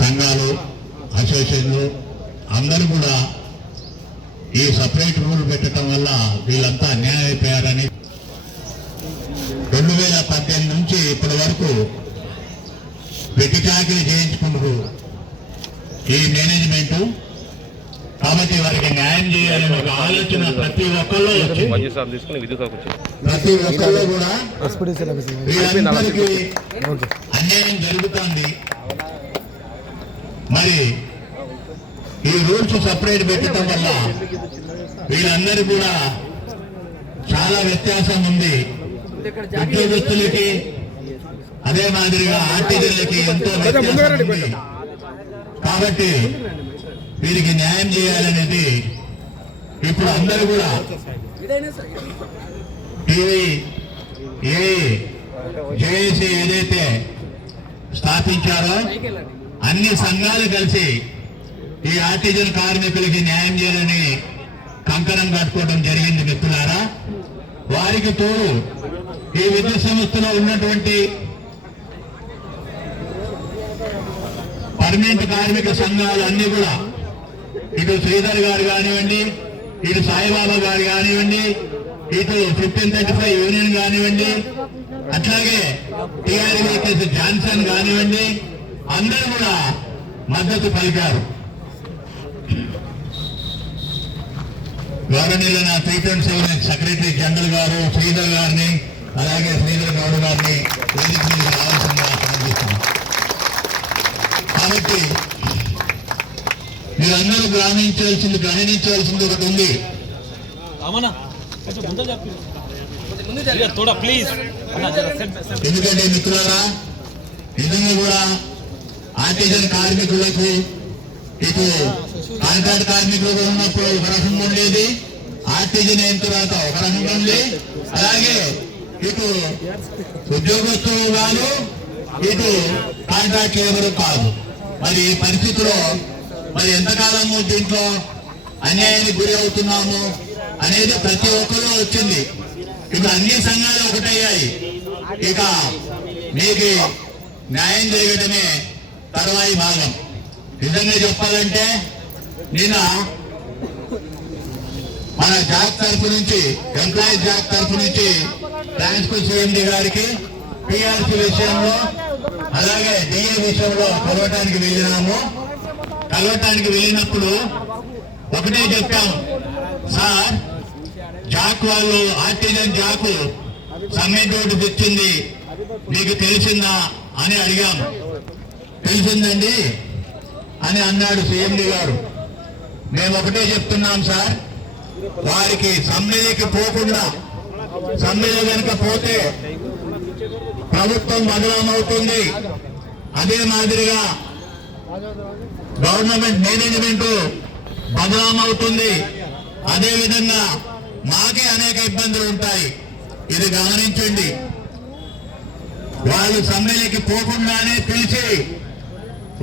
సంఘాలు, అసోసియేషన్లు అందరూ కూడా ఈ సపరేట్ రూల్ పెట్టడం వల్ల వీళ్ళంతా అన్యాయం అయిపోయారని 2018 నుంచి ఇప్పటి వరకు వెట్టి చాకిరీ చేయించుకుంటూ ఈ మేనేజ్మెంట్. కాబట్టి వారికి న్యాయం చేయాలని ఒక ఆలోచన ప్రతి ఒక్కళ్ళు ప్రతి ఒక్కళ్ళు కూడా వీళ్ళందరికీ అన్యాయం జరుగుతుంది. మరి ఈ రూల్స్ సపరేట్ పెట్టడం వల్ల వీళ్ళందరూ కూడా చాలా వ్యత్యాసం ఉంది. ఉద్యోగస్తులకి అదే మాదిరిగా ఆర్టీజీలకి ఎంతో వ్యత్యాసం ఉంది. కాబట్టి వీరికి న్యాయం చేయాలనేది ఇప్పుడు అందరూ కూడా జేఏసీ ఏదైతే స్థాపించారో అన్ని సంఘాలు కలిసి ఈ ఆర్టిజన్ కార్మికులకి న్యాయం చేయాలని కంకణం కట్టుకోవడం జరిగింది మిత్రులారా. వారికి తోడు ఈ విద్యుత్ సంస్థలో ఉన్నటువంటి పర్మనెంట్ కార్మిక సంఘాలు అన్ని కూడా, ఇటు శ్రీధర్ గారు కానివ్వండి, ఇటు సాయిబాబా గారు కానివ్వండి, ఇటు 1535 యూనియన్ కానివ్వండి, అట్లాగే టీఆర్ఎస్ జాన్సన్ కానివ్వండి, అందరూ కూడా మద్దతు పలికారు. గౌరవనీయులు నా 327 సెక్రటరీ జనరల్ గారు శ్రీధర్ గారిని, అలాగే శ్రీధర్ గౌడ్ గారిని వేదిక మీద రావాల్సిందిగా ప్రార్థిస్తున్నాం. కాబట్టి మీరందరూ గ్రహించవలసింది ఒకటి ఉంది. ఎందుకంటే మిత్రులారా, నిజంగా కూడా ఆర్టిజన్ కార్మికులకు ఇటు కాంట్రాక్ట్ కార్మికులు ఉన్నప్పుడు ఒక రకంగా ఉండేది, ఆర్టిజన్ అయిన తర్వాత ఒక రకంగా ఉంది, అలాగే ఇటు ఉద్యోగస్తులు కాదు, ఇటు కాంట్రాక్ట్ లేబర్ కాదు. మరి ఈ పరిస్థితిలో మరి ఎంతకాలము దీంట్లో అన్యాయానికి గురి అవుతున్నాము అనేది ప్రతి ఒక్కరూ వచ్చింది. ఇప్పుడు అన్ని సంఘాలు ఒకటయ్యాయి. ఇక మీకు న్యాయం చేయడమే తర్వాయి భాగం. నిజంగా చెప్పాలంటే నిన్న మన జాక్ తరఫు నుంచి, ఎంప్లాయీస్ జాక్ తరఫు నుంచి ట్రాన్స్పోర్ట్ సిఎండి గారికి పిఆర్సీ విషయంలో అలాగే డిఏ విషయంలో కలవటానికి వెళ్ళినప్పుడు ఒకటే చెప్పాం, సార్ జాక్ వాళ్ళు ఆర్టిజన్ జాకు సమ్మె నోటీస్ ఇచ్చింది, మీకు తెలిసిందా అని అడిగాం. తెలిసిందండి అని అన్నాడు సిఎండి గారు. మేము ఒకటే చెప్తున్నాం సార్, వారికి సమ్మెకి పోకుండా, సమ్మెలో కనుక పోతే ప్రభుత్వం బదలామవుతుంది. అదే మాదిరిగా గవర్నమెంట్ మేనేజ్మెంట్ బదలామవుతుంది. అదేవిధంగా మాకే అనేక ఇబ్బందులు ఉంటాయి. ఇది గమనించండి. వాళ్ళు సమ్మెలకి పోకుండానే పిలిచి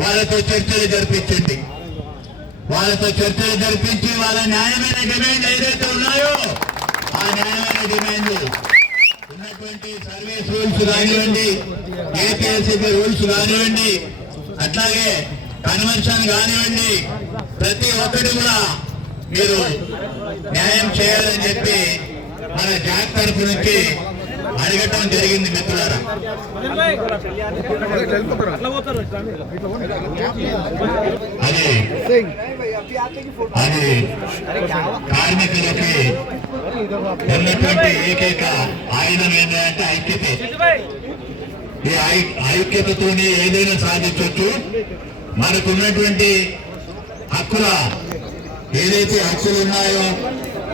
వాళ్ళతో చర్చలు జరిపించండి. వాళ్ళతో చర్చలు జరిపించి వాళ్ళ న్యాయమైన డిమాండ్ ఏదైతే ఉన్నాయో ఆ న్యాయమైన డిమాండ్ ఉన్నటువంటి సర్వీస్ రూల్స్ కానివ్వండి, ఏపీఎస్సీ రూల్స్ కానివ్వండి, అట్లాగే కన్వెన్షన్ కానివ్వండి, ప్రతి ఒక్కటి కూడా మీరు న్యాయం చేయాలని చెప్పి మన జాక్ తరఫు నుంచి అడగటం జరిగింది మిత్రులారా. అది కార్మికులకి ఉన్నటువంటి ఏకైక ఆయుధం ఏంటంటే ఐక్యత. ఈ ఐక్యతతోనే ఏదైనా సాధించవచ్చు. మనకున్నటువంటి హక్కుల ఏదైతే హక్కులు ఉన్నాయో,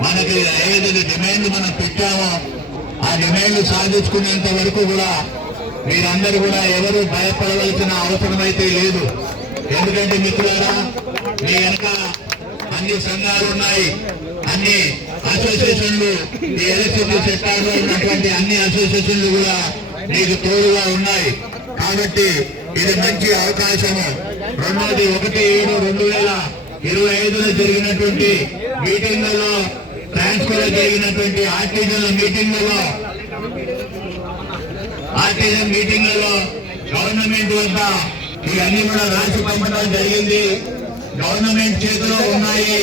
మనకి ఏదైతే డిమాండ్ మనం పెట్టామో ఆ డిమాండ్ సాధించుకునేంత వరకు కూడా మీరందరూ కూడా ఎవరు భయపడవలసిన అవసరం అయితే లేదు. ఎందుకంటే మిత్రులారా, మీ వెనక అన్ని సంఘాలు ఉన్నాయి, అన్ని అసోసియేషన్లు, ఈ ఎలక్ట్రిసిటీ సెక్టార్లో ఉన్నటువంటి అన్ని అసోసియేషన్లు కూడా మీకు తోడుగా ఉన్నాయి. కాబట్టి ఇది మంచి అవకాశము. రెండోది 1/7/2025లో జరిగినటువంటి మీటింగ్లలో, ట్రాన్స్కోలో జరిగినటువంటి ఆర్టిజన్ మీటింగ్లలో గవర్నమెంట్ వద్ద ఇవన్నీ కూడా రాసి పంపడం జరిగింది. గవర్నమెంట్ చేతిలో ఉన్నాయి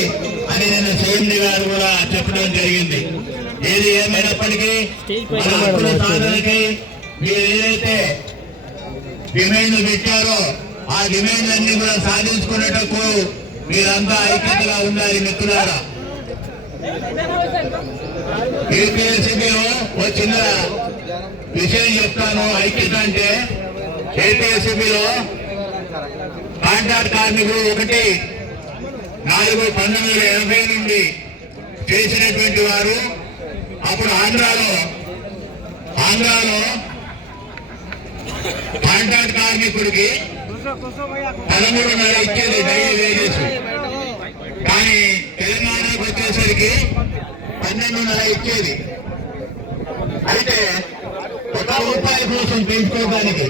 అని నేను సీఎం గారు కూడా చెప్పడం జరిగింది. ఏది ఏమైనప్పటికీ మన హక్కుల సాధనకి మీరు ఏదైతే డిమాండ్లు పెట్టారో ఆ డిమాండ్లన్నీ కూడా సాధించుకునేటప్పుడు మీరంతా ఐక్యతగా ఉండాలి మిత్రులారా. ఏపీఎస్సీబీలో ఒక చిన్న విషయం చెప్తాను. ఐక్యత అంటే ఏపీఎస్సీబీలో కాంట్రాక్ట్ కార్మికులు 1/4/1980 నుండి చేసినటువంటి వారు అప్పుడు ఆంధ్రాలో కాంట్రాక్ట్ కార్మికుడికి 13.5 ఇచ్చేది డైలీ వేజెస్. కానీ తెలంగాణకు వచ్చేసరికి 12.5 ఇచ్చేది. అయితే ₹1 కోసం పెంచుకోవడానికి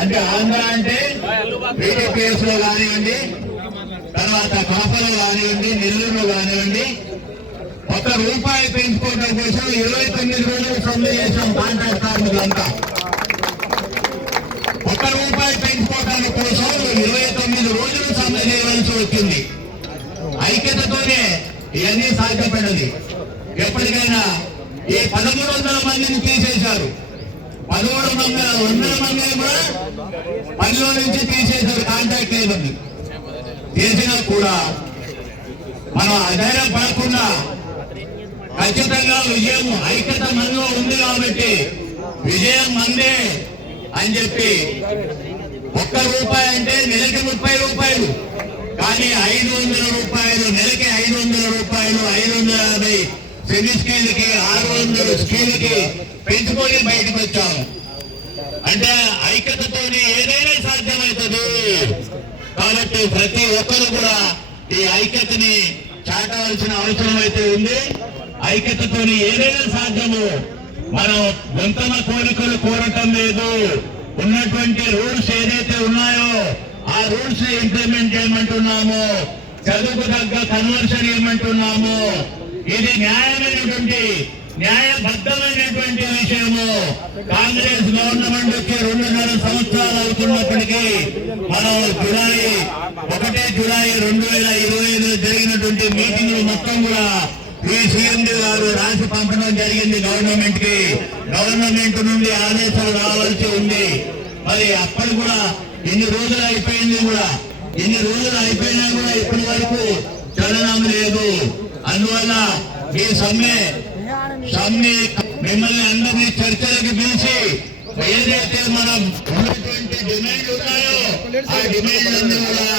అంటే ఆంధ్ర అంటే బీజేపీఎస్ లో కానివ్వండి, తర్వాత కాపలో కానివ్వండి, నెల్లూరులో కానివ్వండి, ₹1 పెంచుకోవడం కోసం 29 రోజులు సమ్మె చేసాం కాంట్రాక్ట్ కార్మికులంతా. ₹1 పెంచుకోవడానికి కోసం 29 రోజులు సమ్మె చేయవలసి వచ్చింది. ఐక్యతతోనే ఇవన్నీ సాధ్యపడ్డది. ఎప్పటికైనా ఈ 1300 మందిని తీసేశారు. 1300 మందిని కూడా పనిలో నుంచి తీసేశారు కాంట్రాక్ట్ లేబర్ని. చేసినా కూడా మనం అధైర్యం పడకుండా ఖచ్చితంగా విజయం ఐక్యత మనలో ఉంది కాబట్టి విజయం మందే అని చెప్పి ₹1 అంటే నెలకి ₹30, కానీ ₹500 నెలకి ₹500, 550 సెమీ స్కేల్కి 600 స్కేల్కి పెంచుకొని బయటకు వచ్చాము. అంటే ఐక్యతతోనే ఏదైనా సాధ్యమవుతుంది. కాబట్టి ప్రతి ఒక్కరు కూడా ఈ ఐక్యతని చాటవలసిన అవసరం అయితే ఉంది. ఐక్యతతోని ఏదైనా సాధ్యము. మనం గొంతమ కోరికలు కోరటం లేదు. ఉన్నటువంటి రూల్స్ ఏదైతే ఉన్నాయో ఆ రూల్స్ ఇంప్లిమెంట్ చేయమంటున్నాము. చదువుకు తగ్గ కన్వర్షన్ ఇవ్వమంటున్నాము. ఇది న్యాయబద్ధమైనటువంటి విషయము. కాంగ్రెస్ గవర్నమెంట్ వచ్చి 2.5 సంవత్సరాలు అవుతున్నప్పటికీ మనం జూలై 2025 జరిగినటువంటి మీటింగ్లు మొత్తం కూడా ఈ సీఎం గారు రాసి పంపడం జరిగింది గవర్నమెంట్ కి. గవర్నమెంట్ నుండి ఆదేశాలు రావాల్సి ఉంది. మరి అప్పుడు కూడా ఇన్ని రోజులు అయిపోయినా కూడా ఇప్పటి వరకు చలనం లేదు. అందువల్ల ఈ సమ్మె మిమ్మల్ని అందరినీ చర్చలకు పిలిచి ఏదైతే మనం ఉన్నటువంటి డిమాండ్లు ఉన్నాయో ఆ డిమాండ్లన్నీ కూడా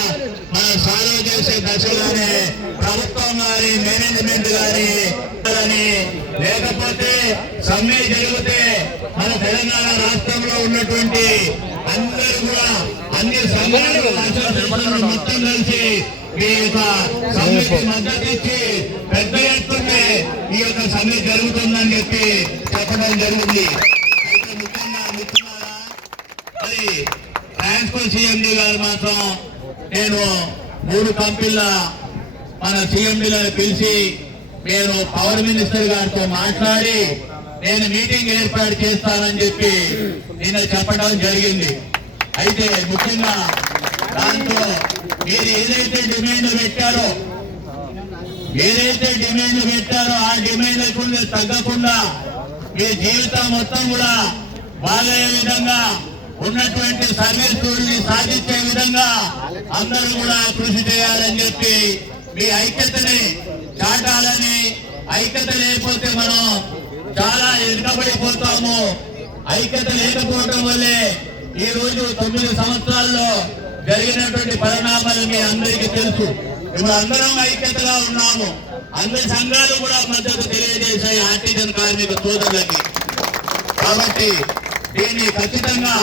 మనం సాల్వ్ చేసే దశలోనే ప్రభుత్వం గాని మేనేజ్మెంట్ గాని లేకపోతే సమ్మె జరిగితే మన తెలంగాణ రాష్ట్రంలో ఉన్నటువంటి అందరూ కూడా అన్ని సంఘాలు అసోసియేషన్లు మొత్తం కలిసి ఈ యొక్క సమ్మెకి మద్దతు ఇచ్చి పెద్ద ఎత్తున ఈ యొక్క సమ్మె జరుగుతుందని చెప్పి చెప్పడం జరిగింది. అయితే ముఖ్యంగా మిత్రులారా, మరి ట్రాన్స్పోర్ట్ సీఎండీ గారు మాత్రం నేను 3 కంపెనీల మన సీఎండీలను పిలిచి నేను పవర్ మినిస్టర్ గారితో మాట్లాడి నేను మీటింగ్ ఏర్పాటు చేస్తానని చెప్పి నేను చెప్పడం జరిగింది. అయితే ముఖ్యంగా దాంట్లో మీరు ఏదైతే డిమాండ్లు పెట్టారో ఆ డిమాండ్లకు తగ్గకుండా మీ జీవితం మొత్తం కూడా బాగయ్యే విధంగా ఉన్నటువంటి సర్వీసుల్ని సాధించే విధంగా అందరూ కూడా కృషి చేయాలని చెప్పి మీ ఐక్యతని చాటాలని. ఐక్యత లేకపోతే మనం చాలా వెనుకబడిపోతాము. ఐక్యత లేకపోవడం వల్లే ఈ రోజు 9 సంవత్సరాల్లో జరిగినటువంటి పరిణామాలు మీ అందరికీ తెలుసు. ఇప్పుడు అందరం ఐక్యతగా ఉన్నాము. అన్ని సంఘాలు కూడా మద్దతు తెలియజేశాయి ఆర్టిజన్ కార్మిక సోదరులకి. కాబట్టి దీన్ని ఖచ్చితంగా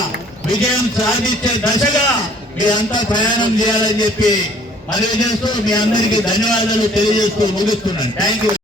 విజయం సాధించే దశగా మీరంతా ప్రయాణం చేయాలని చెప్పి మనవి చేస్తూ మీ అందరికీ ధన్యవాదాలు తెలియజేస్తూ ముగిస్తున్నాను. Thank you.